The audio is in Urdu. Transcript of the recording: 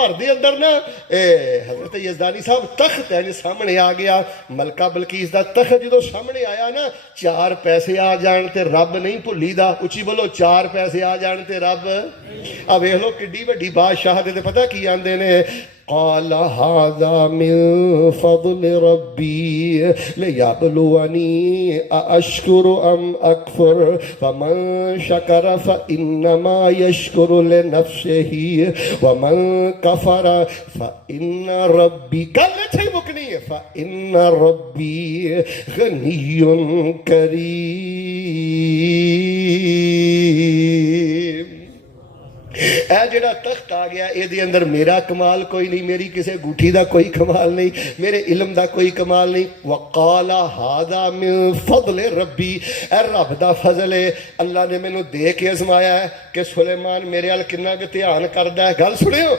بھر دے اندر نا حضرت یزدانی صاحب تخت ہے سامنے آ گیا. ملکہ بلقیس دا تخت جدو سامنے آیا نا 4 پیسے آ جان تے رب نہیں بھلی دا. اچھی بولو 4 پیسے آ جان تے رب. اب ویکھ لو کڈی وڈی بادشاہ دے پتہ کی آندے نے قال هذا من فضل ربي ليبلوني أأشكر أم أكفر فمن شكر فإنما يشكر لنفسه ومن كفر فإن ربي فإن ربي غني كريم. اے جڑا تخت آ گیا اے دے اندر میرا کمال کوئی نہیں, میری کسے گوٹھی دا کوئی کمال نہیں, میرے علم دا کوئی کمال نہیں. وقال هذا من فضل ربی, اے رب دا فضل ہے. اللہ نے مینوں دے کے ازمایا ہے کہ سلیمان میرے ال کنا کہ دھیان کردا ہے. گل سنیو